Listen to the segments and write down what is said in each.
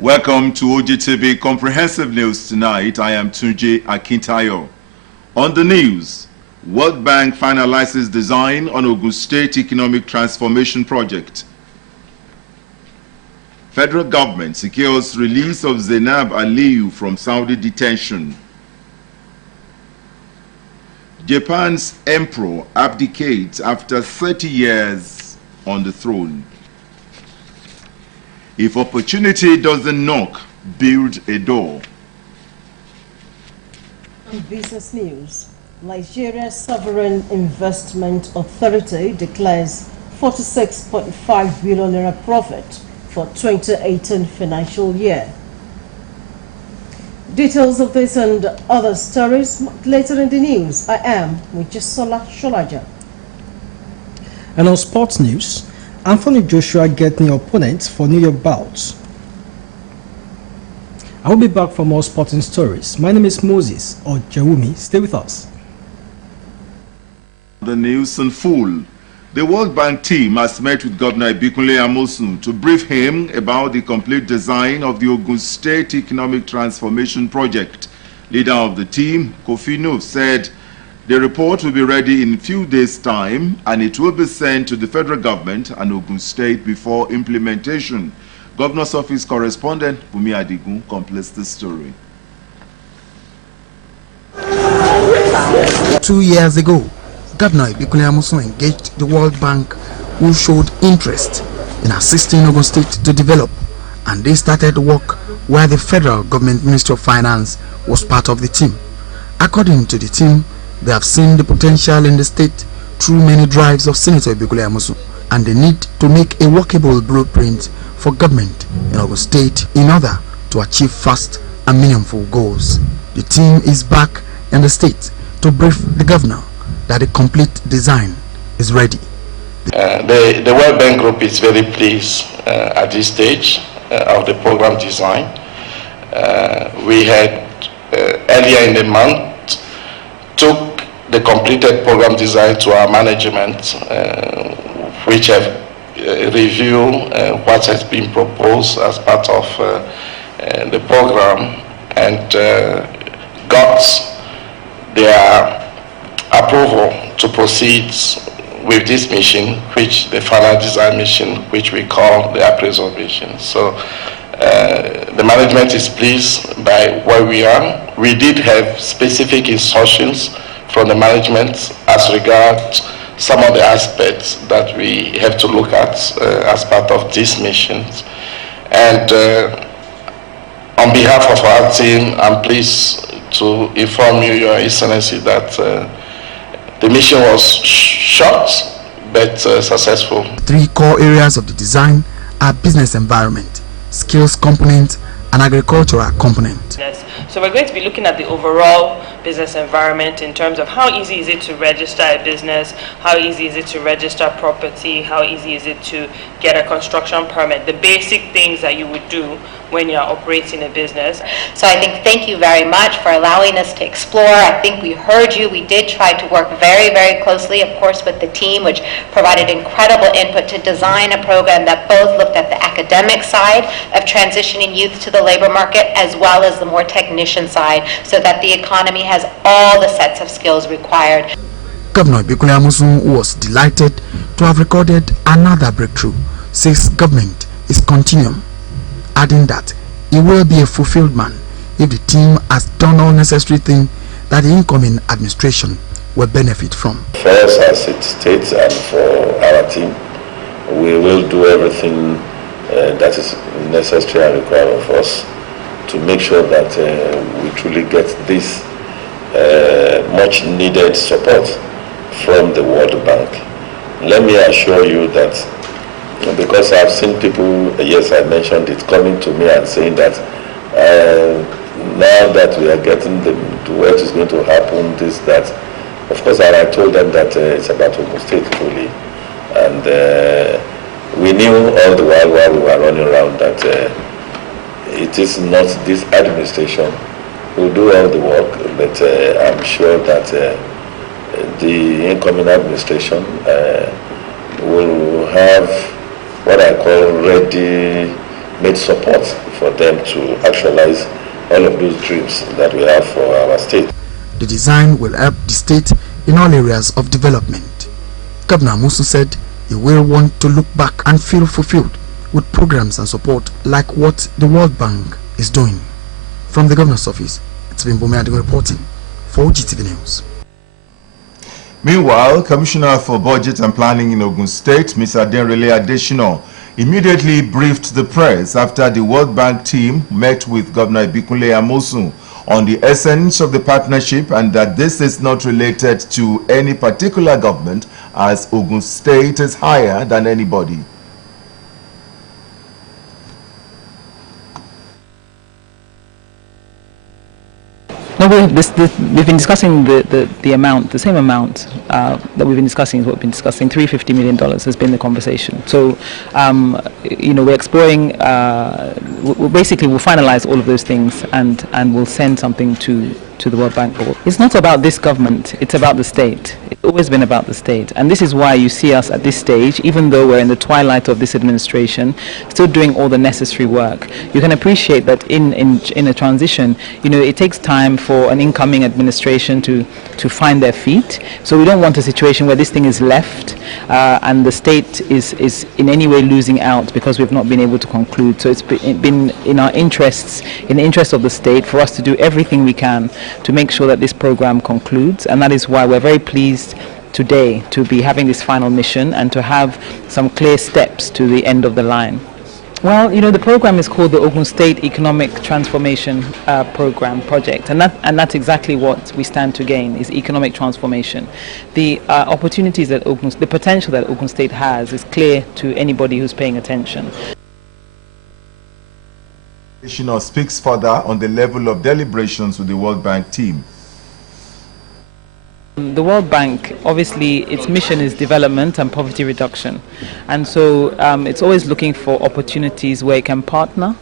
Welcome to OGTV Comprehensive News tonight. I am Tunji Akintayo. On the news, World Bank finalizes design on Ogun State Economic Transformation Project. Federal government secures release of Zainab Aliyu from Saudi detention. Japan's emperor abdicates after 30 years on the throne. If opportunity doesn't knock, build a door. On business news, Nigeria's Sovereign Investment Authority declares 46.5 billion naira profit for 2018 financial year. Details of this and other stories later in the news. I am Wijisola Sholaja. And on sports news, Anthony Joshua gets new opponents for New York bouts. I will be back for more sporting stories. My name is Moses or Jawumi. Stay with us. The news in full. The World Bank team has met with Governor Ibikunle Amosun to brief him about the complete design of the Ogun State Economic Transformation Project. Leader of the team, Kofi Nuh, said the report will be ready in a few days' time and it will be sent to the federal government and Ogun State before implementation. Governor's office correspondent Bumi Adigun completes the story. 2 years ago, Governor Ibikunle Amosun engaged the World Bank, who showed interest in assisting Ogun State to develop, and they started work where the federal government Ministry of Finance was part of the team. According to the team, they have seen the potential in the state through many drives of Senator Ibikunle Amosun, and they need to make a workable blueprint for government in Ogun State in order to achieve fast and meaningful goals. The team is back in the state to brief the governor that the complete design is ready. The World Bank Group is very pleased at this stage of the program design. We had earlier in the month took the completed program design to our management, which have reviewed what has been proposed as part of the program and got their approval to proceed with this mission, which the final design mission, which we call the appraisal mission. So the management is pleased by where we are. We did have specific instructions from the management as regards some of the aspects that we have to look at as part of this mission. And on behalf of our team, I'm pleased to inform you, Your Excellency, that the mission was short but successful. 3 core areas of the design are business environment, skills component, and agricultural component. So we're going to be looking at the overall business environment in terms of how easy is it to register a business, how easy is it to register property, how easy is it to get a construction permit, the basic things that you would do when you're operating a business. So I think thank you very much for allowing us to explore. I think we heard you. We did try to work very, very closely, of course, with the team, which provided incredible input to design a program that both looked at the academic side of transitioning youth to the labor market as well as the more technician side, so that the economy has all the sets of skills required. Governor Ibikunle Amosun was delighted to have recorded another breakthrough, says government is continuum, adding that he will be a fulfilled man if the team has done all necessary things that the incoming administration will benefit from. For us as it states and for our team, we will do everything that is necessary and required of us to make sure that we truly get this much needed support from the World Bank. Let me assure you that, because I've seen people, yes, I mentioned it, coming to me and saying that now that we are getting to what is going to happen, this, that. Of course, I told them that it's about Ogun State truly. And we knew all the while we were running around that it is not this administration who will do all the work, but I'm sure that the incoming administration will have what I call ready made support for them to actualize all of those dreams that we have for our state. The design will help the state in all areas of development. Governor Amosun said he will want to look back and feel fulfilled with programs and support like what the World Bank is doing. From the governor's office, it's been Bumi Adigo reporting for Ogtvnews News. Meanwhile, Commissioner for Budget and Planning in Ogun State, Mr. Adenrele Adesina, immediately briefed the press after the World Bank team met with Governor Ibikunle Amosun on the essence of the partnership and that this is not related to any particular government, as Ogun State is higher than anybody. No, we've been discussing the amount, the same amount that we've been discussing is what we've been discussing. $350 million has been the conversation. So, we're exploring. We'll finalize all of those things and we'll send something to the World Bank board. It's not about this government, it's about the state. It's always been about the state. And this is why you see us at this stage, even though we're in the twilight of this administration, still doing all the necessary work. You can appreciate that in a transition, it takes time for an incoming administration to find their feet. So we don't want a situation where this thing is left and the state is in any way losing out because we've not been able to conclude. So it's been in our interests, in the interest of the state, for us to do everything we can to make sure that this program concludes, and that is why we're very pleased today to be having this final mission and to have some clear steps to the end of the line. Well, the program is called the Ogun State Economic Transformation Project, and that's exactly what we stand to gain, is economic transformation. The opportunities that the potential that Ogun State has is clear to anybody who's paying attention. Adesina speaks further on the level of deliberations with the World Bank team. The World Bank, obviously, its mission is development and poverty reduction. And so it's always looking for opportunities where it can partner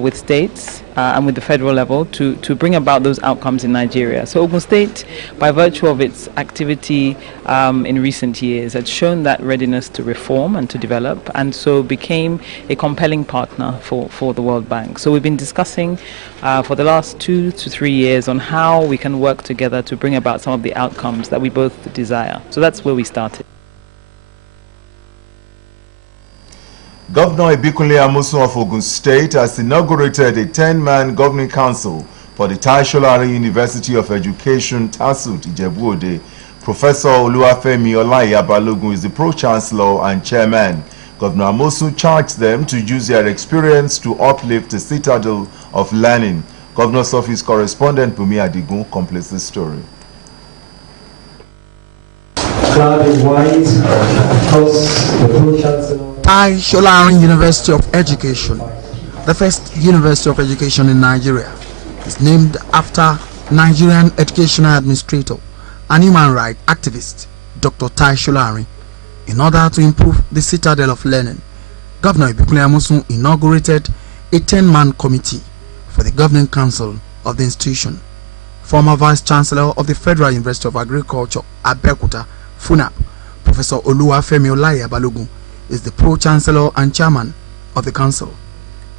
with states and with the federal level to bring about those outcomes in Nigeria. So Ogun State, by virtue of its activity in recent years, had shown that readiness to reform and to develop, and so became a compelling partner for the World Bank. So we've been discussing for the last 2 to 3 years on how we can work together to bring about some of the outcomes that we both desire. So that's where we started. Governor Ibikunle Amosun of Ogun State has inaugurated a 10-man governing council for the Tai Solarin University of Education, TASUT, Ijebu-Ode. Professor Oluwafemi Olaiya Balogun is the pro-chancellor and chairman. Governor Amosun charged them to use their experience to uplift the citadel of learning. Governor's office correspondent Bumi Adigun completes the story. Clad in white, across the pro-chancellor. Tai Solarin University of Education, the first university of education in Nigeria, is named after Nigerian educational administrator and human rights activist Dr. Tai Solarin. In order to improve the citadel of learning, Governor Ibikunle Amosun inaugurated a 10-man committee for the governing council of the institution. Former Vice Chancellor of the Federal University of Agriculture, Abeokuta, FUNAP, Professor Oluwafemi Olaiya Balogun, is the pro-chancellor and chairman of the council.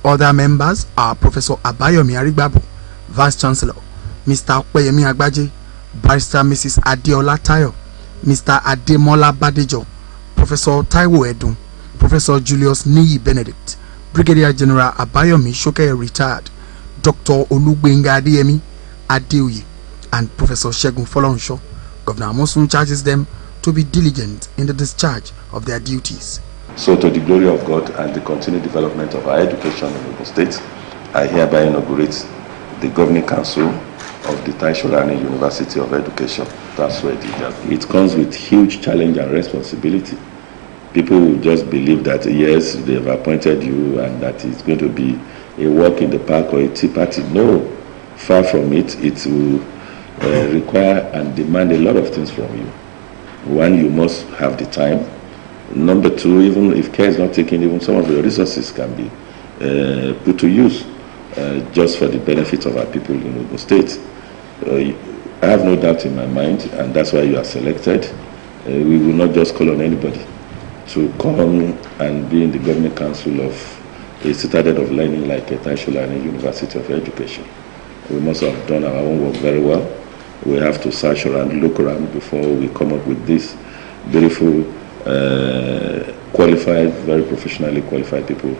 Other members are Professor Abayomi Arigbabu, Vice Chancellor, Mr. Opeyemi Agbaje, Barrister Mrs. Adeola Tayo, Mr. Ademola Badejo, Professor Taiwo Edun, Professor Julius Niyi Benedict, Brigadier General Abayomi Shoke retired, Dr. Olugbenga Adeyemi Adeoye, and Professor Segun Folorunso. Governor Amosun charges them to be diligent in the discharge of their duties. So, to the glory of God and the continued development of our education in Ogun State, I hereby inaugurate the Governing Council of the Tai Solarin University of Education. That's where it comes with huge challenge and responsibility. People will just believe that, yes, they've appointed you and that it's going to be a walk in the park or a tea party. No, far from it. It will require and demand a lot of things from you. One, you must have the time. Number two, even if care is not taken, even some of your resources can be put to use just for the benefit of our people in Ogun State. I have no doubt in my mind, and that's why you are selected. We will not just call on anybody to come and be in the Governing Council of a citadel of learning like a Taisholani University of Education. We must have done our own work very well. We have to search around, look around before we come up with this beautiful, qualified, very professionally qualified people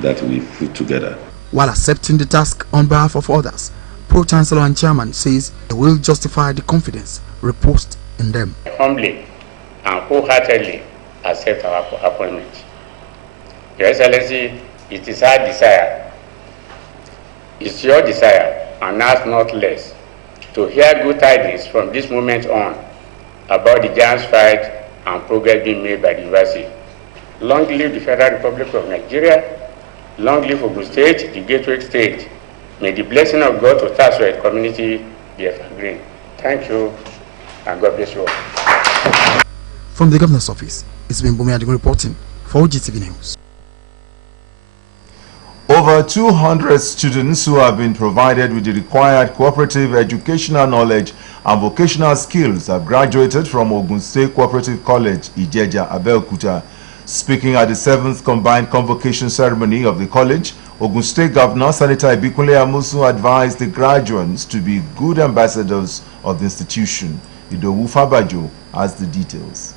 that we put together. While accepting the task on behalf of others, Pro-Chancellor and Chairman says they will justify the confidence reposed in them. Humbly and wholeheartedly accept our appointment. Your Excellency, it is our desire, it's your desire, and ours not less, to hear good tidings from this moment on about the giant fight and progress being made by the university. Long live the Federal Republic of Nigeria. Long live Ogun State, the gateway state. May the blessing of God to Taswet community be evergreen. Thank you, and God bless you all. From the Governor's Office, it's been Bumi Adigun reporting for OGTV News. Over 200 students who have been provided with the required cooperative educational knowledge and vocational skills have graduated from Ogun State Cooperative College, Ijeja, Abeokuta. Speaking at the 7th combined convocation ceremony of the college, Ogun State Governor Senator Ibikunle Amosun advised the graduates to be good ambassadors of the institution. Idowu Fabajo has the details.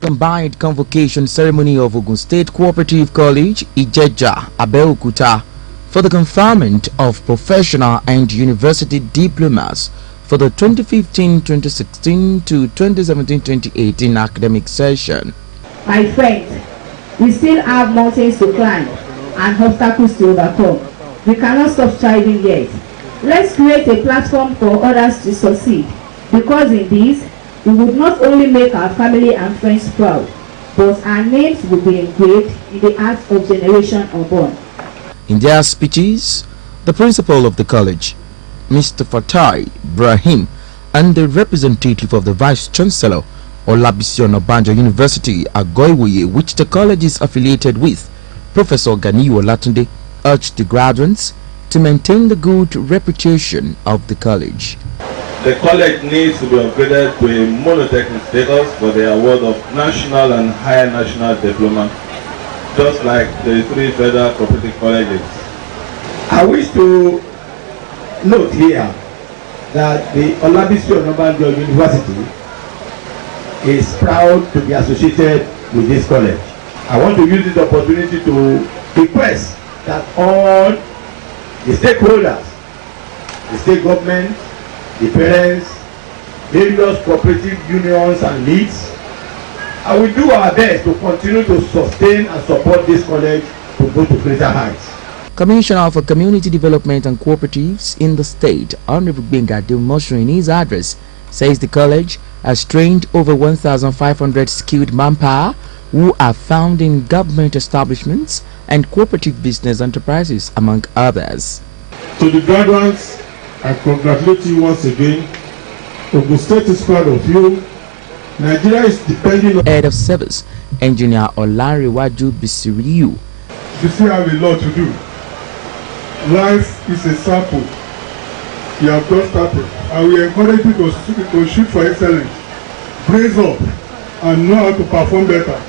Combined convocation ceremony of Ogun State Cooperative College, Ijeja, Abeokuta, for the conferment of professional and university diplomas for the 2015-2016 to 2017-2018 academic session. My friends, we still have mountains to climb and obstacles to overcome. We cannot stop striving yet. Let's create a platform for others to succeed, because in this, we would not only make our family and friends proud, but our names will be engraved in the hearts of generation unborn. In their speeches, the principal of the college, Mr. Fatai Brahim, and the representative of the Vice Chancellor, Olabisi Onabanjo University, Agoiwoye, which the college is affiliated with, Professor Ganiyu Olatunde, urged the graduates to maintain the good reputation of the college. The college needs to be upgraded to a monotechnic status for the award of national and higher national diploma, just like the 3 federal cooperative colleges. I wish to note here that the Olabisi Onabanjo University is proud to be associated with this college. I want to use this opportunity to request that all the stakeholders, the state government, the parents, various cooperative unions and leads, I will do our best to continue to sustain and support this college to go to greater heights. Commissioner for Community Development and Cooperatives in the state, Honorable Benga Dilmoshu, in his address, says the college has trained over 1,500 skilled manpower who are found in government establishments and cooperative business enterprises, among others. To the graduates, I congratulate you once again. Ogun State is proud of you. Nigeria is depending on... Head of Service, Engineer Olanrewaju Bisiriu. You still have a lot to do. Life is a sample. You have just started. I will encourage you to shoot for excellence. Brace up and know how to perform better.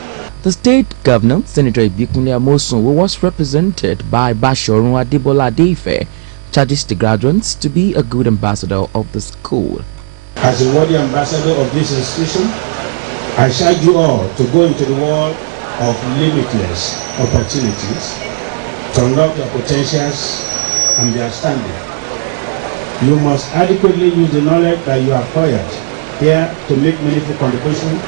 The state governor, Senator Ibikunle Amosun, who was represented by Bashorun Adebola Adeife, charges the graduates to be a good ambassador of the school. As a worthy ambassador of this institution, I charge you all to go into the world of limitless opportunities to unlock your potentials and their standing. You must adequately use the knowledge that you acquired here to make meaningful contribution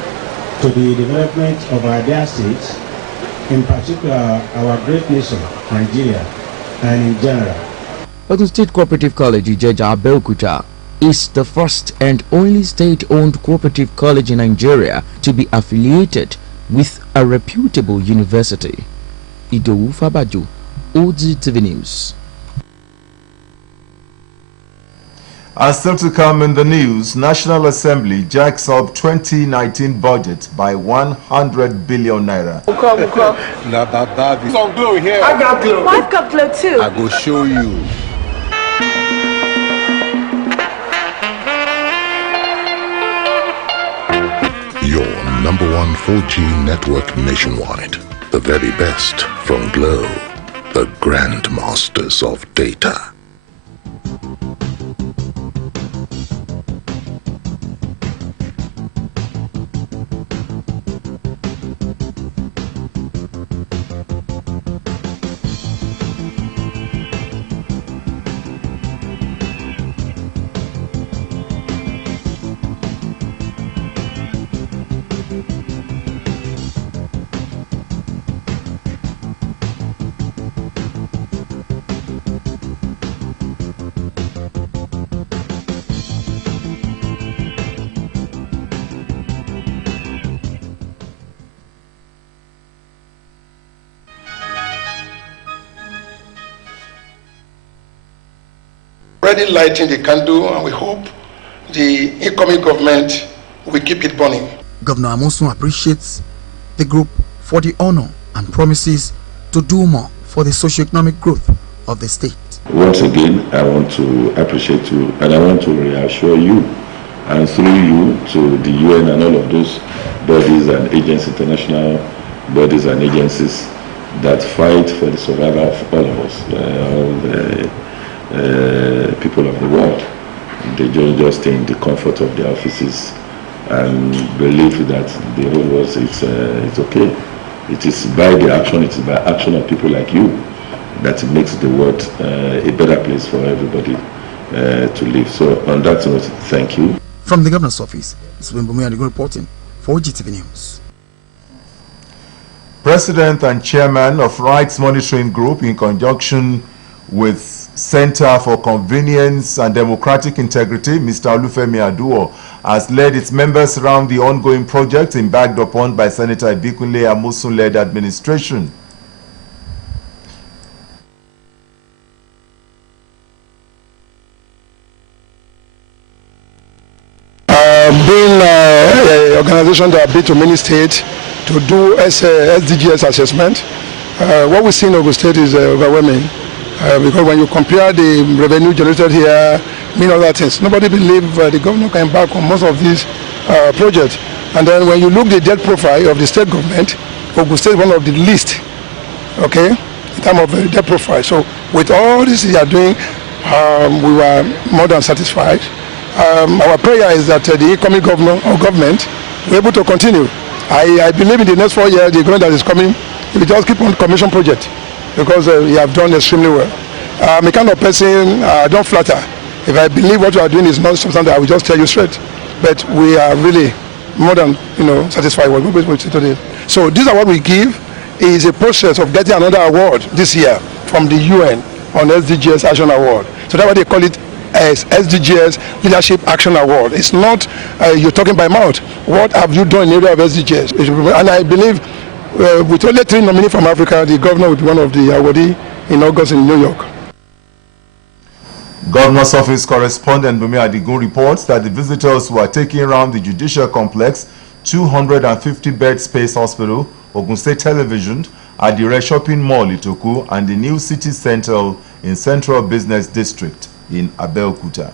to the development of our dear states, in particular our great nation, Nigeria, and in general. Ogun State Cooperative College, Ijeja, Abeokuta, is the first and only state-owned cooperative college in Nigeria to be affiliated with a reputable university. Idowu Fabajo, OGTV News. And still to come in the news, National Assembly jacks up 2019 budget by 100 billion naira. Some glow here. I got glow. I've got glow too. I go show you. Your #1 4G network nationwide. The very best from Glow, the grandmasters of data. Already lighting the candle, and we hope the incoming government will keep it burning. Governor Amosun appreciates the group for the honor and promises to do more for the socio-economic growth of the state. Once again, I want to appreciate you, and I want to reassure you, and through you to the UN and all of those bodies and agencies, international bodies and agencies that fight for the survival of all of us, all the people of the world. They just stay in the comfort of their offices and believe that the whole world it's okay. It is by the action, it is by action of people like you that makes the world a better place for everybody to live. So on that note, thank you. From the governor's office, it's Wimbumi Adigun reporting for Ogtvnews News. President and chairman of Rights Monitoring Group, in conjunction with Center for Convenience and Democratic Integrity, Mr. Olufemi Aduo, has led its members around the ongoing project embarked upon by Senator Ibikunle Amosun-led administration. Being an organization that been to many states to do SDGs assessment, what we see in Ogun State is overwhelming. Because when you compare the revenue generated here, many other things, nobody believes the government can embark on most of these projects. And then when you look the debt profile of the state government, Ogun State is one of the least, okay, in terms of debt profile. So with all this they are doing, we were more than satisfied. Our prayer is that the incoming governor or government will be able to continue. I believe in the next 4 years, the government that is coming, we just keep on commission project, because we have done extremely well. I'm a kind of person, I don't flatter. If I believe what you are doing is not something I will just tell you straight. But we are really more than satisfied with what we do today. So this is what we give is a process of getting another award this year from the UN on SDGs Action Award. So that's why they call it as SDGs Leadership Action Award. It's not you're talking by mouth. What have you done in the area of SDGs? And I believe with only 3 nominees from Africa, the governor will be one of the awardees in August in New York. Governor's Office correspondent Bumi Adigun reports that the visitors were taking around the Judicial Complex, 250-bed space hospital, Ogun State Television, Adire Shopping Mall, Itoku, and the new city center in Central Business District in Abeokuta.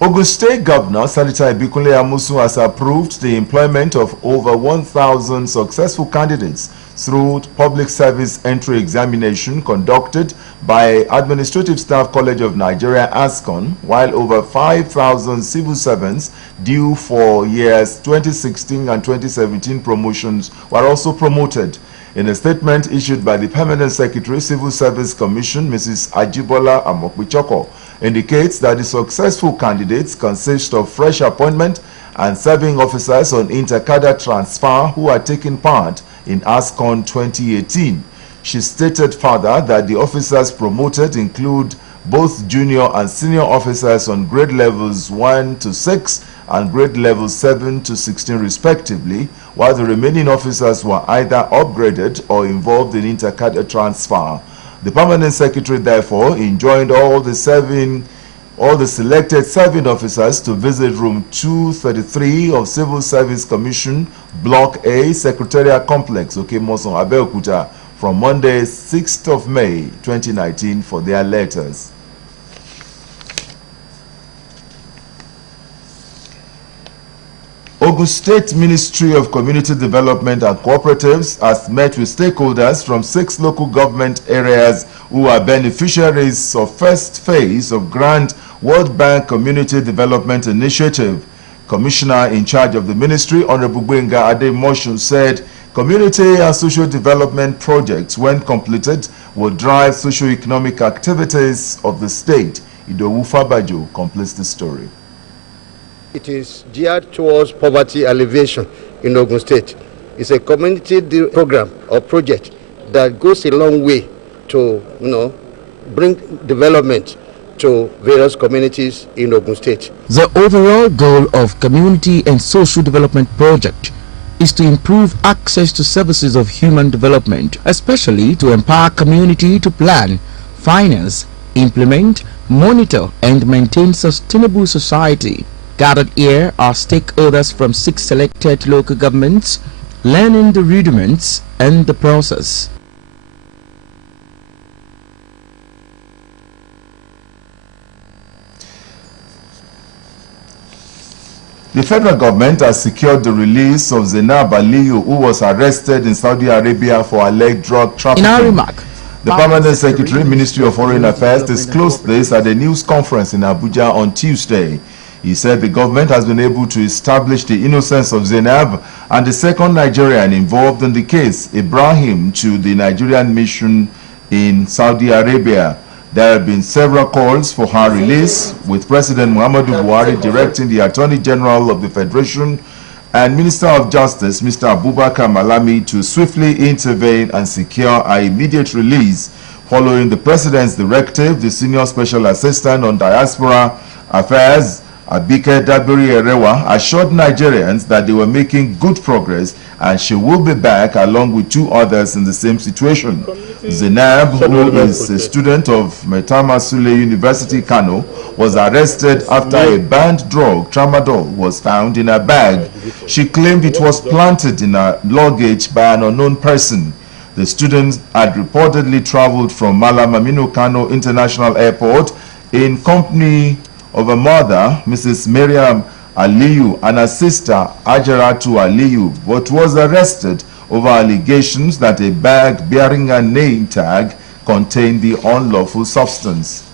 Ogun State Governor Senator Ibikunle Amosun has approved the employment of over 1,000 successful candidates through public service entry examination conducted by Administrative Staff College of Nigeria ASCON, while over 5,000 civil servants due for years 2016 and 2017 promotions were also promoted. In a statement issued by the Permanent Secretary, Civil Service Commission, Mrs. Ajibola Amokwichoko, indicates that the successful candidates consist of fresh appointment and serving officers on inter-cadre transfer who are taking part in ASCON 2018. She stated further that the officers promoted include both junior and senior officers on grade levels 1 to 6 and grade levels 7 to 16 respectively, while the remaining officers were either upgraded or involved in inter-cadre transfer. The Permanent Secretary therefore enjoined all the selected serving officers to visit room 233 of Civil Service Commission, Block A, Secretariat Complex, Okemoson, Abeokuta, from Monday, 6th of May, 2019 for their letters. Ogun State Ministry of Community Development and Cooperatives has met with stakeholders from 6 local government areas who are beneficiaries of first phase of Grand World Bank Community Development Initiative. Commissioner in charge of the ministry, Honorable Gbenga Ademoshu, said community and social development projects, when completed, will drive socio-economic activities of the state. Idowu Fabajo completes the story. It is geared towards poverty alleviation in Ogun State. It's a community program or project that goes a long way to, bring development to various communities in Ogun State. The overall goal of Community and Social Development Project is to improve access to services of human development, especially to empower community to plan, finance, implement, monitor, and maintain sustainable society. Gathered here are stakeholders from 6 selected local governments, learning the rudiments and the process. The federal government has secured the release of Zainab Aliyu, who was arrested in Saudi Arabia for alleged drug trafficking. In our remark, the Permanent Secretary, Ministry of Foreign Affairs, disclosed this at a news conference in Abuja on Tuesday. He said the government has been able to establish the innocence of Zainab and the second Nigerian involved in the case, Ibrahim, to the Nigerian mission in Saudi Arabia. There have been several calls for her release, with President Muhammadu Buhari directing the Attorney General of the Federation and Minister of Justice, Mr. Abubakar Malami, to swiftly intervene and secure her immediate release. Following the President's directive, the Senior Special Assistant on Diaspora Affairs, Abike Dabiri Erewa, assured Nigerians that they were making good progress and she will be back along with 2 others in the same situation. Zainab, who is a student of Maitama Sule University, Kano, was arrested after a banned drug, tramadol, was found in her bag. She claimed it was planted in her luggage by an unknown person. The student had reportedly traveled from Malam Aminu Kano International Airport in company of a mother, Mrs. Miriam Aliyu, and her sister, Ajaratu Aliyu, but was arrested over allegations that a bag bearing a name tag contained the unlawful substance.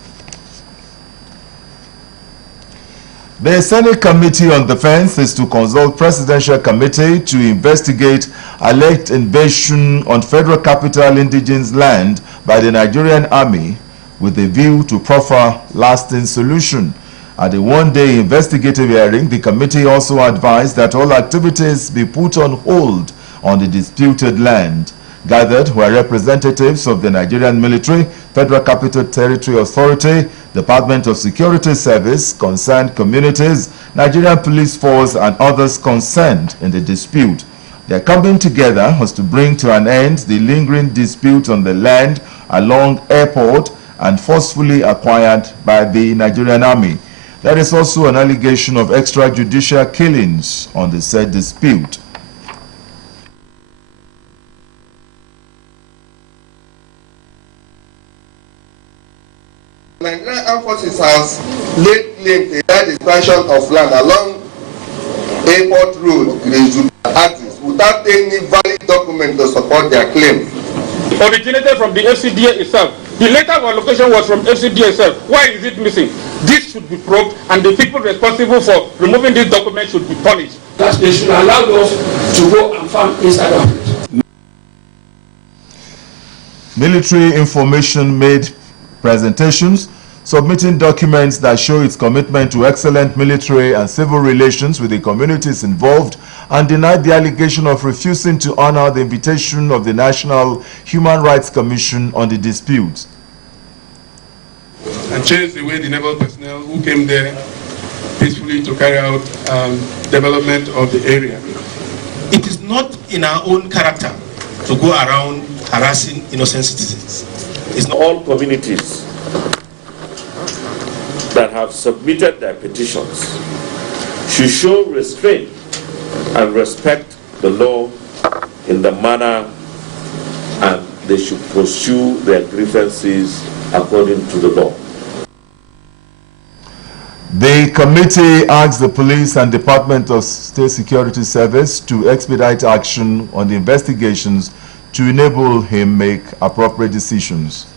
The Senate Committee on Defense is to consult Presidential Committee to investigate alleged invasion on Federal Capital Indigenous land by the Nigerian Army with a view to proffer lasting solution. At a one-day investigative hearing, the committee also advised that all activities be put on hold on the disputed land. Gathered were representatives of the Nigerian Military, Federal Capital Territory Authority, Department of Security Service, concerned communities, Nigerian Police Force, and others concerned in the dispute. Their coming together was to bring to an end the lingering dispute on the land along airport and forcefully acquired by the Nigerian Army. There is also an allegation of extrajudicial killings on the said dispute. Nigerian Armed Forces has laid claim to the expansion of land along Airport Road in the axis without any valid document to support their claim. Originated from the FCDA itself. The letter of allocation was from FCDA itself. Why is it missing? This should be probed, and the people responsible for removing this document should be punished. That they should allow us to go and farm inside of it. Military information made presentations submitting documents that show its commitment to excellent military and civil relations with the communities involved, and denied the allegation of refusing to honor the invitation of the National Human Rights Commission on the dispute. And chased away the naval personnel who came there peacefully to carry out development of the area. It is not in our own character to go around harassing innocent citizens. It's not all communities that have submitted their petitions should show restraint and respect the law in the manner, and they should pursue their grievances according to the law. The committee asked the police and Department of State Security Service to expedite action on the investigations to enable him make appropriate decisions.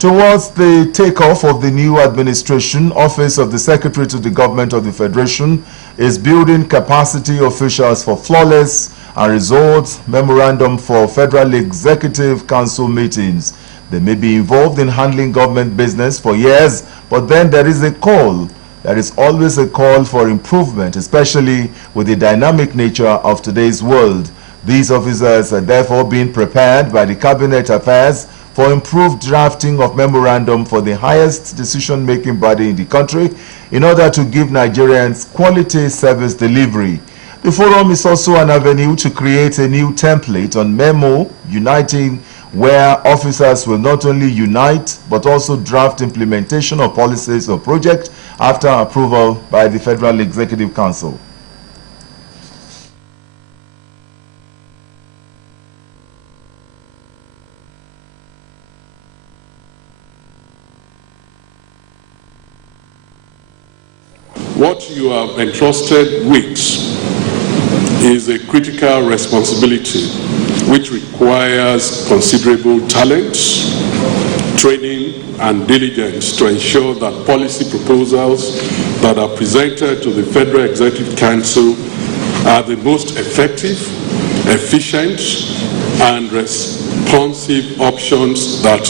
Towards the takeoff of the new administration, Office of the Secretary to the Government of the Federation is building capacity officials for flawless and resolved memorandum for Federal Executive Council meetings. They may be involved in handling government business for years, but then there is always a call for improvement, especially with the dynamic nature of today's world. These officers are therefore being prepared by the Cabinet Affairs for improved drafting of memorandum for the highest decision-making body in the country in order to give Nigerians quality service delivery. The forum is also an avenue to create a new template on memo uniting, where officers will not only unite but also draft implementation of policies or projects after approval by the Federal Executive Council. What you are entrusted with is a critical responsibility which requires considerable talent, training, and diligence to ensure that policy proposals that are presented to the Federal Executive Council are the most effective, efficient, and responsive options that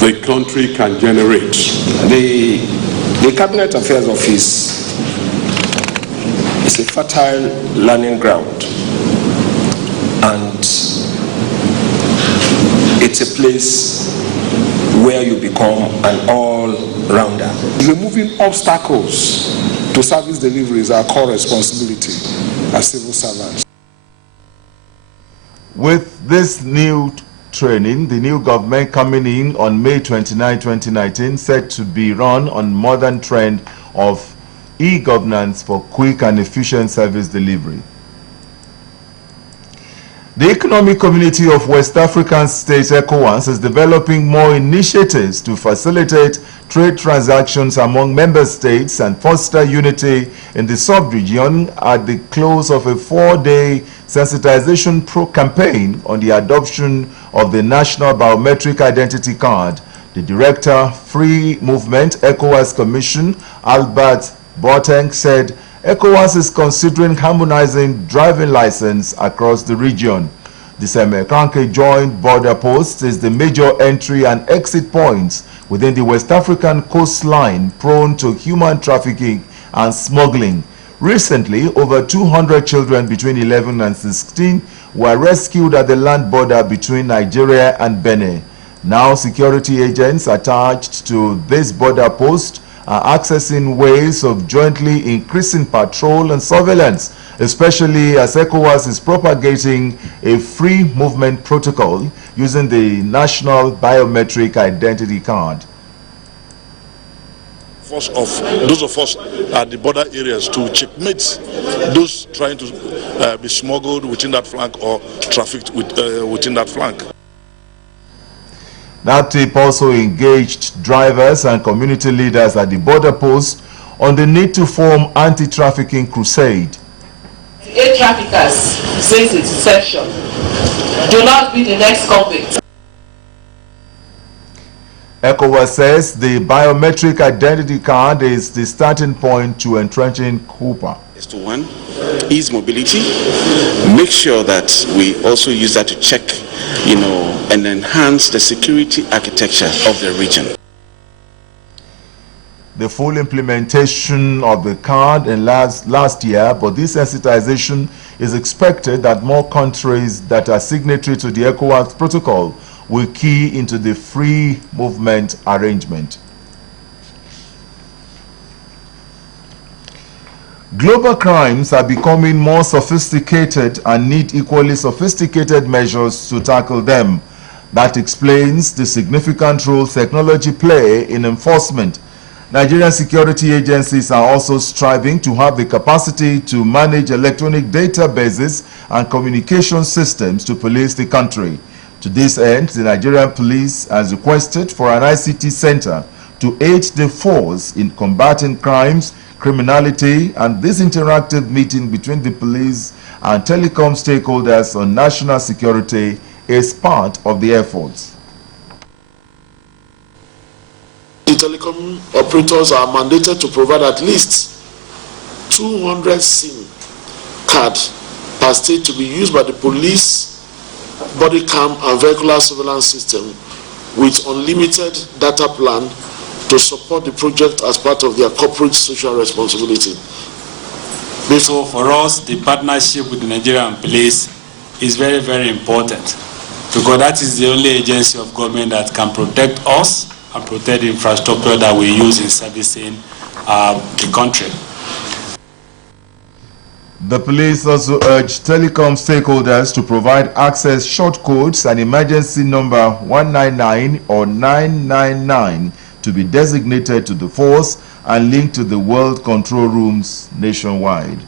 the country can generate. The Cabinet Affairs Office is a fertile learning ground, and it's a place where you become an all-rounder. Removing obstacles to service delivery is our core responsibility as civil servants. With this new training, the new government coming in on May 29, 2019, set to be run on modern trend of e-governance for quick and efficient service delivery. The Economic Community of West African States, ECOWAS, is developing more initiatives to facilitate trade transactions among member states and foster unity in the sub-region at the close of a 4-day sensitization campaign on the adoption of the National Biometric Identity Card. The Director, Free Movement, ECOWAS Commission, Albert Boateng, said ECOWAS is considering harmonizing driving license across the region. The Semekanke Joint Border Post is the major entry and exit points within the West African coastline prone to human trafficking and smuggling. Recently, over 200 children between 11 and 16 were rescued at the land border between Nigeria and Benin. Now, security agents attached to this border post are accessing ways of jointly increasing patrol and surveillance, especially as ECOWAS is propagating a free movement protocol using the National Biometric Identity Card. Of those of us at the border areas to checkmate those trying to be smuggled within that flank or trafficked within that flank. That tip also engaged drivers and community leaders at the border post on the need to form anti-trafficking crusade. Aid traffickers, since its inception, do not be the next convict. ECOWAS says the biometric identity card is the starting point to entrenching Cooper. Is to one, ease mobility, make sure that we also use that to check, and enhance the security architecture of the region. The full implementation of the card in last year, but this sensitization is expected that more countries that are signatory to the ECOWAS protocol will key into the free movement arrangement. Global crimes are becoming more sophisticated and need equally sophisticated measures to tackle them. That explains the significant role technology play in enforcement. Nigerian security agencies are also striving to have the capacity to manage electronic databases and communication systems to police the country. To this end, the Nigerian police has requested for an ICT center to aid the force in combating crimes, criminality, and this interactive meeting between the police and telecom stakeholders on national security is part of the efforts. The telecom operators are mandated to provide at least 200 SIM cards per state to be used by the police, body cam and vehicular surveillance system with unlimited data plan to support the project as part of their corporate social responsibility. So for us, the partnership with the Nigerian police is very, very important, because that is the only agency of government that can protect us and protect the infrastructure that we use in servicing the country. The police also urged telecom stakeholders to provide access short codes and emergency number 199 or 999 to be designated to the force and linked to the world control rooms nationwide.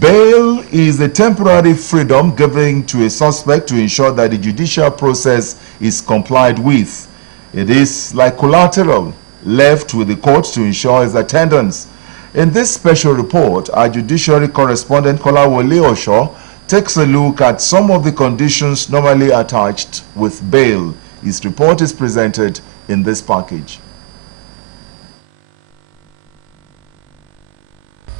Bail is a temporary freedom given to a suspect to ensure that the judicial process is complied with. It is like collateral left with the court to ensure its attendance. In this special report, our judiciary correspondent Kolawole Osho takes a look at some of the conditions normally attached with bail. His report is presented in this package.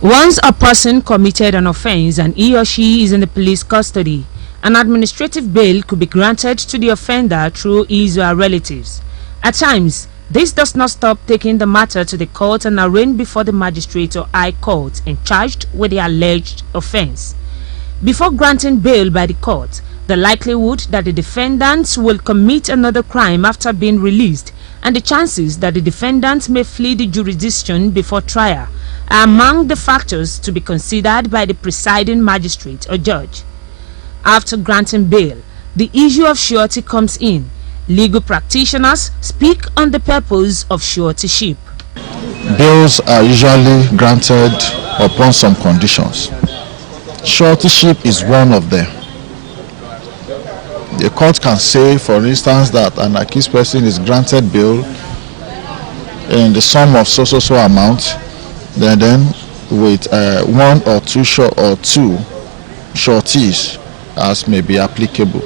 Once a person committed an offense and he or she is in the police custody, an administrative bail could be granted to the offender through his or her relatives. At times, this does not stop taking the matter to the court and arraigned before the magistrate or high court and charged with the alleged offense. Before granting bail by the court, the likelihood that the defendant will commit another crime after being released and the chances that the defendant may flee the jurisdiction before trial are among the factors to be considered by the presiding magistrate or judge. After granting bail, the issue of surety comes in. Legal practitioners speak on the purpose of suretyship. Bails are usually granted upon some conditions. Suretyship is one of them. The court can say, for instance, that an accused person is granted bail in the sum of so amount, then with one or two sureties as may be applicable.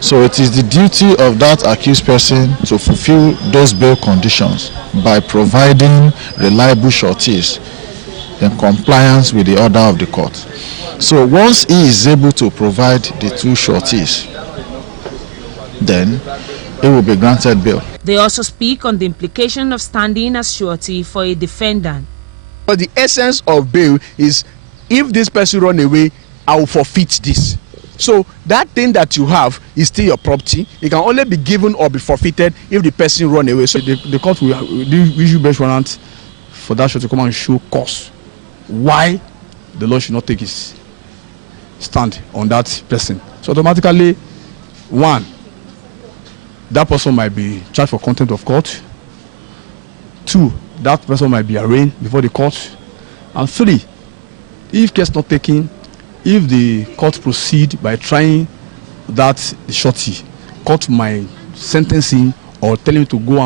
So it is the duty of that accused person to fulfill those bail conditions by providing reliable sureties in compliance with the order of the court. So once he is able to provide the two sureties, then it will be granted bail. They also speak on the implication of standing as surety for a defendant. But the essence of bail is, if this person run away, I will forfeit this. So that thing that you have is still your property. It can only be given or be forfeited if the person run away. So the court will issue bail warrant for that to come and show cause why the law should not take its stand on that person. So automatically, one, that person might be charged for contempt of court. Two, that person might be arraigned before the court. And three, if case not taken, if the court proceed by trying that surety, court might sentence him or tell him to go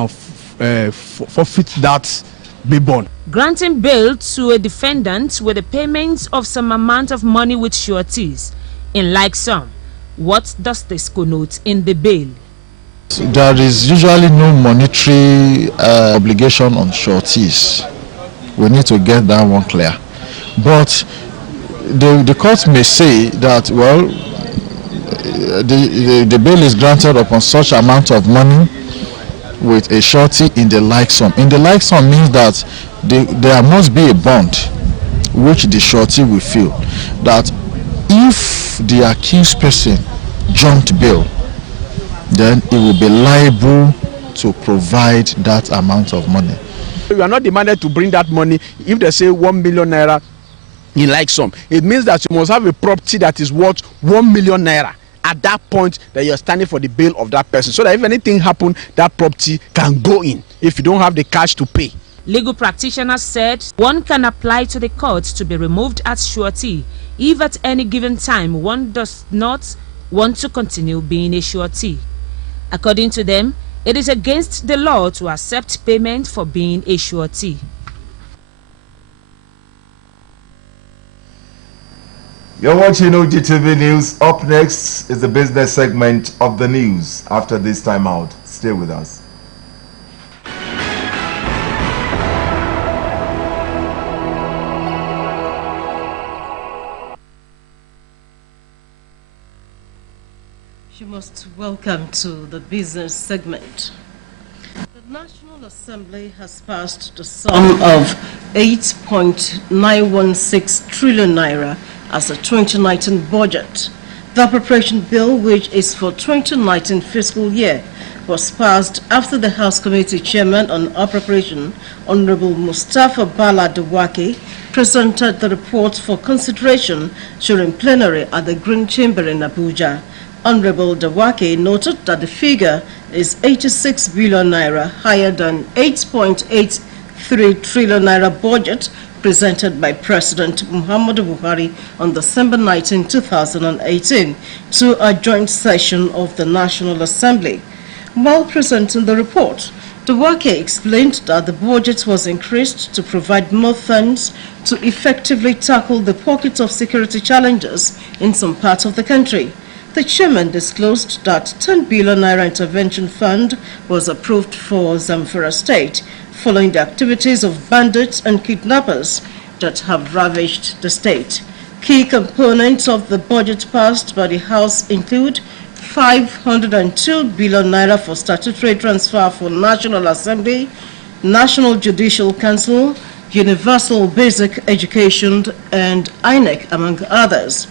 and forfeit that bail bond. Granting bail to a defendant with the payment of some amount of money with sureties in like sum. What does this connote in the bail? There is usually no monetary obligation on sureties. We need to get that one clear. But the court may say that, well, the bail is granted upon such amount of money with a surety in the like sum. In the like sum means that there must be a bond which the surety will fill, that if the accused person jumped bail, then it will be liable to provide that amount of money. You are not demanded to bring that money. If they say 1 million naira in like sum, it means that you must have a property that is worth 1 million naira at that point that you're standing for the bail of that person, so that if anything happens, that property can go in if you don't have the cash to pay. Legal practitioners said one can apply to the court to be removed as surety if at any given time one does not want to continue being a surety. According to them, it is against the law to accept payment for being a surety. You're watching OGTV News. Up next is the business segment of the news. After this time out, stay with us. You most welcome to the business segment. The National Assembly has passed the sum of 8.916 trillion naira as a 2019 budget. The appropriation bill, which is for 2019 fiscal year, was passed after the House Committee Chairman on Appropriation, Honorable Mustafa Bala Dawaki, presented the report for consideration during plenary at the Green Chamber in Abuja. Honorable Dawaki noted that the figure is 86 billion naira higher than 8.83 trillion naira budget presented by President Muhammadu Buhari on December 19, 2018 to a joint session of the National Assembly. While presenting the report, Dawaki explained that the budget was increased to provide more funds to effectively tackle the pockets of security challenges in some parts of the country. The chairman disclosed that 10 billion naira intervention fund was approved for Zamfara State following the activities of bandits and kidnappers that have ravaged the state. Key components of the budget passed by the House include 502 billion naira for statutory transfer for National Assembly, National Judicial Council, Universal Basic Education, and INEC, among others.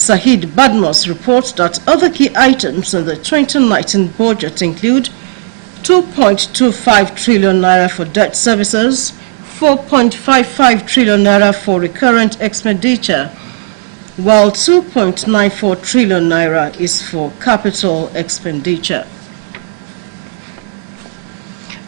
Sahid Badmos reports that other key items in the 2019 budget include 2.25 trillion naira for debt services, 4.55 trillion naira for recurrent expenditure, while 2.94 trillion naira is for capital expenditure.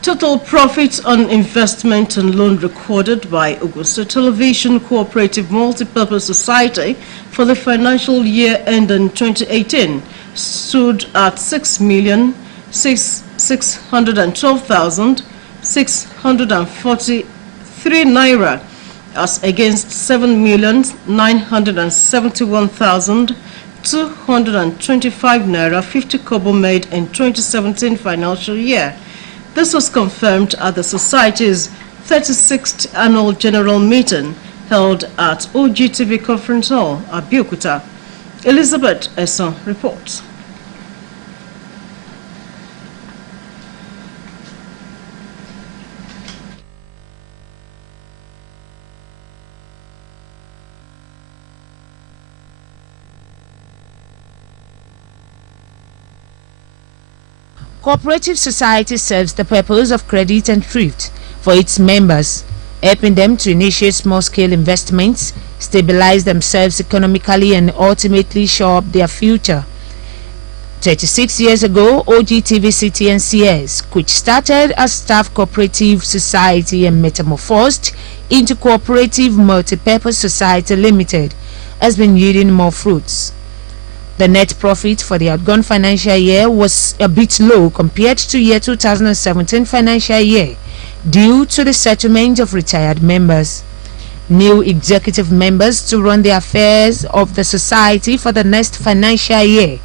Total profit on investment and loan recorded by Ogun State Television Cooperative Multipurpose Society for the financial year ending 2018 stood at 6,612,643 naira as against 7,971,225 naira 50 kobo made in 2017 financial year. This was confirmed at the Society's 36th Annual General Meeting held at OGTV Conference Hall, Abeokuta. Elizabeth Esson reports. Cooperative society serves the purpose of credit and thrift for its members, helping them to initiate small-scale investments, stabilize themselves economically, and ultimately shore up their future. 36 years ago, OGTV CTNCS, which started as staff cooperative society and metamorphosed into Cooperative Multipurpose Society Limited, has been yielding more fruits. The net profit for the outgone financial year was a bit low compared to year 2017 financial year due to the settlement of retired members. New executive members to run the affairs of the society for the next financial year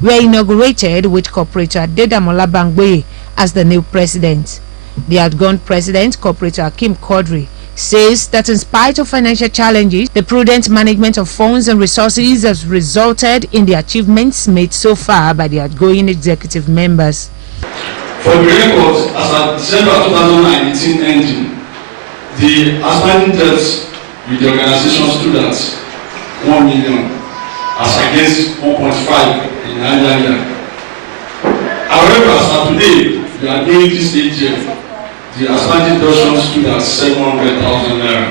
were inaugurated with Corporator Adedamola Bangboye as the new president. The outgone president, Corporator Akim Quadri, says that in spite of financial challenges, the prudent management of funds and resources has resulted in the achievements made so far by the outgoing executive members. For the records, as at December 2019 ending, the outstanding debts with the organization stood at 1 million as against 1.5 in earlier year. However, as of today, we are doing this AGM. The outstanding portion stood at 700,000 naira,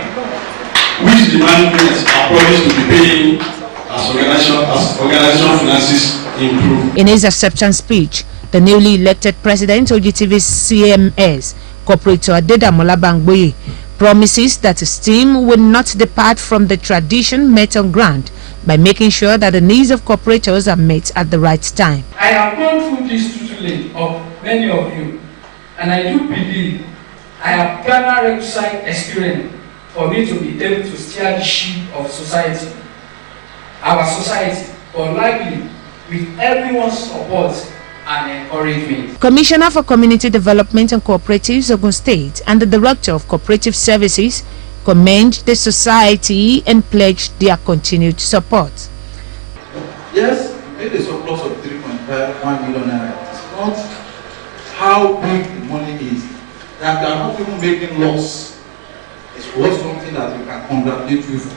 which the management are promised to be paying as organization finances improve. In his acceptance speech, the newly elected president OGTV CMS, Corporator Adedamola Bangboye, promises that his team will not depart from the tradition met on ground by making sure that the needs of cooperators are met at the right time. I have gone through this tutelage of many of you, and I do believe I have gathered requisite experience for me to be able to steer the ship of society, our society, but likely with everyone's support and encouragement. Commissioner for Community Development and Cooperatives, Ogun State, and the Director of Cooperative Services commend the society and pledged their continued support. Yes, we made a surplus of 3.1 million naira. It's not how big the money is. That we are not even making loss. It's worth something that we can congratulate you for.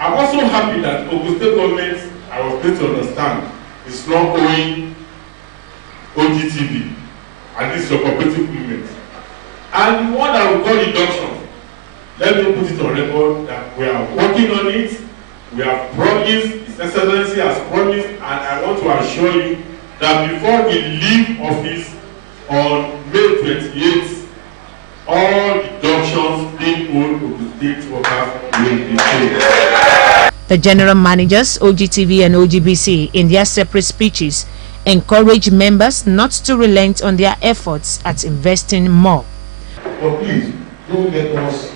I'm also happy that Ogun State government, I was going to understand, is not owing OGTV, and this is your cooperative movement. And what I will call reduction, let me put it on record that we are working on it. We have promised, His Excellency has promised, and I want to assure you that before we leave office on May 28th, all deductions being owed to the state workers will be paid. The general managers, OGTV and OGBC, in their separate speeches, encourage members not to relent on their efforts at investing more. But please, don't let us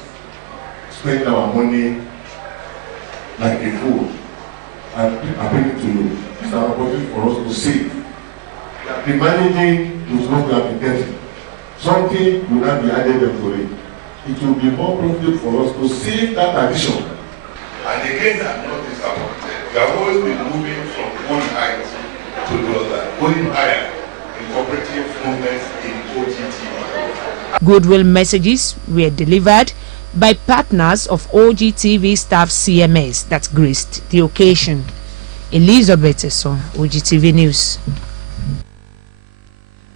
spend our money like a fool. And I bring it to you. This is an opportunity for us to save. We have been managing with what we have been getting. Something will not be added to it. It will be more profitable for us to save that addition. And again, I'm not disappointed. We have always been moving from one height to the other, going higher in cooperative movements in OGTV. Goodwill messages were delivered by partners of OGTV staff CMS that graced the occasion. Elizabeth Esson, OGTV News.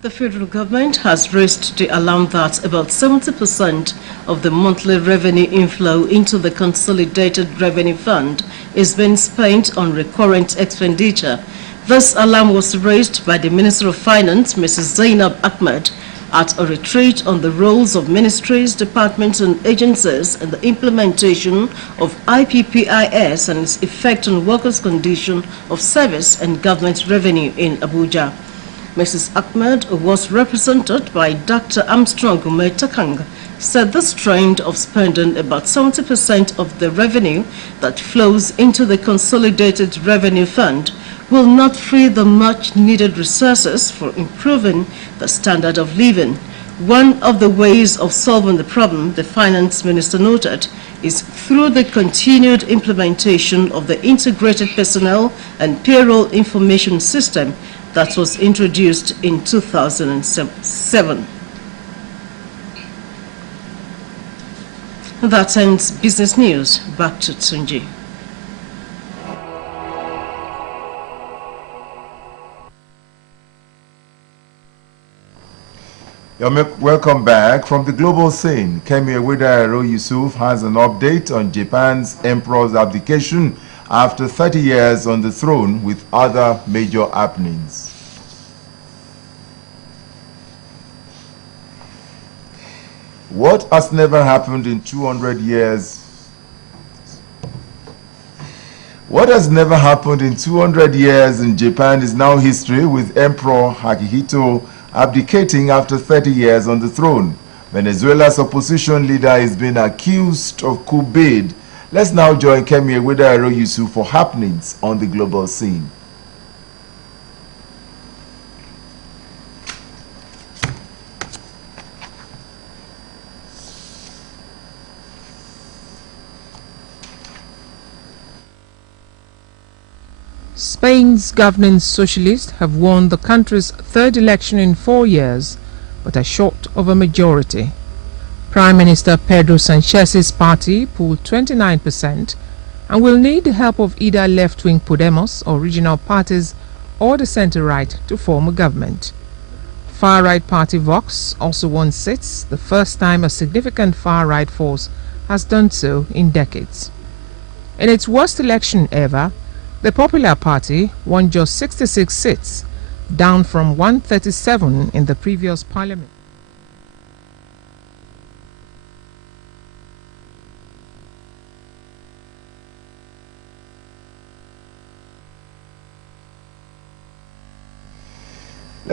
The federal government has raised the alarm that about 70% of the monthly revenue inflow into the Consolidated Revenue Fund is being spent on recurrent expenditure. This alarm was raised by the Minister of Finance, Mrs. Zainab Ahmed, at a retreat on the roles of ministries, departments and agencies in the implementation of IPPIS and its effect on workers' condition of service and government revenue in Abuja. Mrs. Ahmed, who was represented by Dr. Armstrong Umetakang, said this trend of spending about 70% of the revenue that flows into the Consolidated Revenue Fund will not free the much-needed resources for improving the standard of living. One of the ways of solving the problem, the Finance Minister noted, is through the continued implementation of the Integrated Personnel and Payroll Information System that was introduced in 2007. That ends business news. Back to Tsunji. Welcome back. From the global scene, Kemi Ewedairo Yusuf has an update on Japan's emperor's abdication after 30 years on the throne, with other major happenings. What has never happened in 200 years? What has never happened in 200 years in Japan is now history, with Emperor Akihito abdicating after 30 years on the throne. Venezuela's opposition leader is being accused of coup bid. Let's now join Kemi Ewedairo Yusuf for happenings on the global scene. Spain's governing socialists have won the country's third election in 4 years, but are short of a majority. Prime Minister Pedro Sanchez's party pulled 29% and will need the help of either left-wing Podemos or regional parties or the centre-right to form a government. Far-right party Vox also won seats, the first time a significant far-right force has done so in decades. In its worst election ever, the Popular Party won just 66 seats, down from 137 in the previous parliament.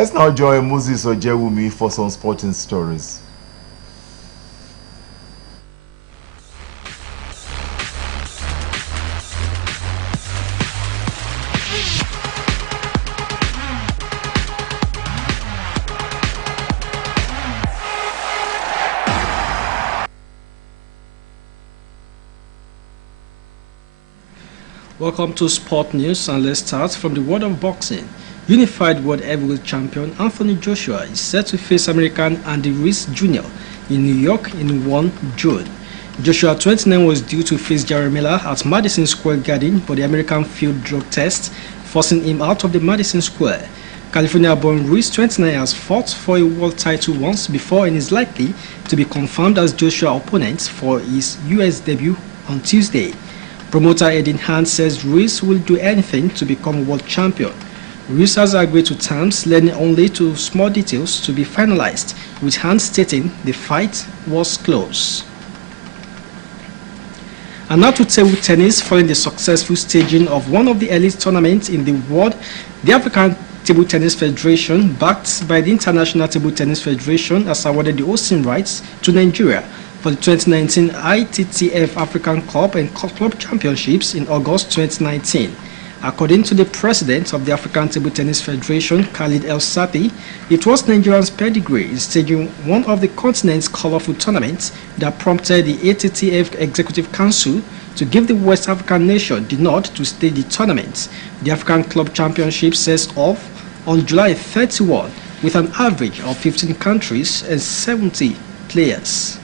Let's now join Moses Ojewumi for some sporting stories. Welcome to Sport News, and let's start from the world of boxing. Unified World Heavyweight Champion Anthony Joshua is set to face American Andy Ruiz Jr. in New York in 1 June. Joshua, 29, was due to face Jerry Miller at Madison Square Garden, but the American failed drug test, forcing him out of the Madison Square. California-born Ruiz, 29, has fought for a world title once before and is likely to be confirmed as Joshua's opponent for his US debut on Tuesday. Promoter Eddie Hearn says Ruiz will do anything to become world champion. Ruiz has agreed to terms, leading only to small details to be finalized, with Hearn stating the fight was close. And now to table tennis. Following the successful staging of one of the elite tournaments in the world, the African Table Tennis Federation, backed by the International Table Tennis Federation, has awarded the hosting rights to Nigeria for the 2019 ITTF African Cup and Club Championships in August 2019. According to the president of the African Table Tennis Federation, Khalid El Sati, it was Nigeria's pedigree in staging one of the continent's colorful tournaments that prompted the ATTF Executive Council to give the West African nation the nod to stage the tournament. The African Club Championship sets off on July 31 with an average of 15 countries and 70 players.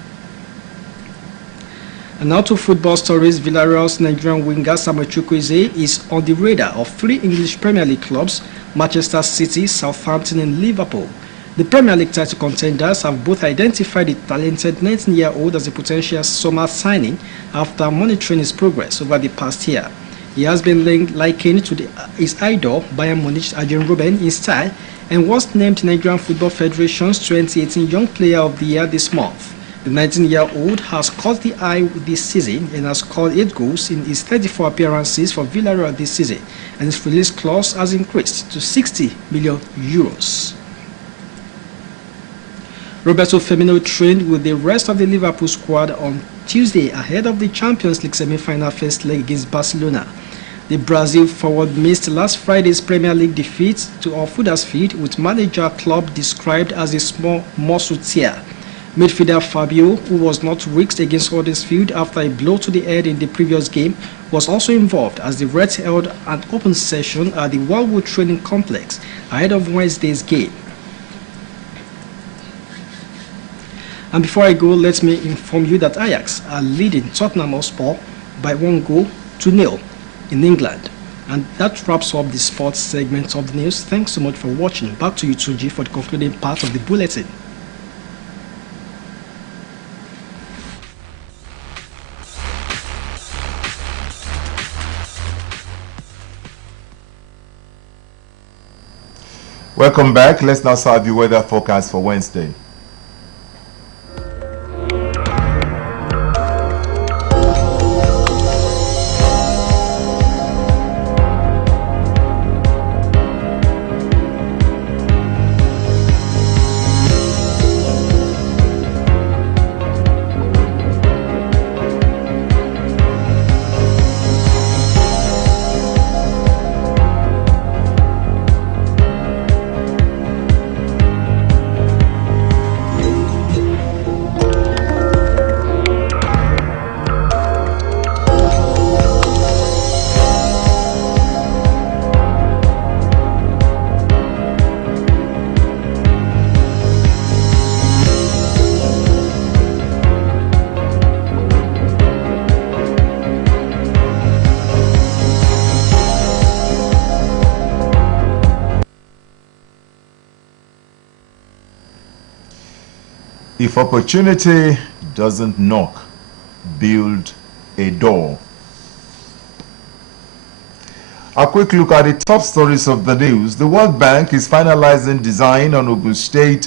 And now to football stories. Villarreal's Nigerian winger Samuel Chukwueze is on the radar of 3 English Premier League clubs, Manchester City, Southampton and Liverpool. The Premier League title contenders have both identified the talented 19-year-old as a potential summer signing after monitoring his progress over the past year. He has been likened to his idol Bayern Munich Arjen Robben in style and was named Nigerian Football Federation's 2018 Young Player of the Year this month. The 19-year-old has caught the eye this season and has scored 8 goals in his 34 appearances for Villarreal this season, and his release clause has increased to €60 million. Roberto Firmino trained with the rest of the Liverpool squad on Tuesday ahead of the Champions League semi-final first leg against Barcelona. The Brazil forward missed last Friday's Premier League defeat to Huddersfield, with manager club described as a small muscle tear. Midfielder Fabio, who was not risked against Huddersfield after a blow to the head in the previous game, was also involved as the Reds held an open session at the Wildwood Training Complex ahead of Wednesday's game. And before I go, let me inform you that Ajax are leading Tottenham Hotspur by 1-0 in England. And that wraps up the sports segment of the news. Thanks so much for watching. Back to you, Tunji, for the concluding part of the bulletin. Welcome back. Let's now serve you weather forecast for Wednesday. If opportunity doesn't knock, build a door. A quick look at the top stories of the news. The World Bank is finalizing design on Ogun State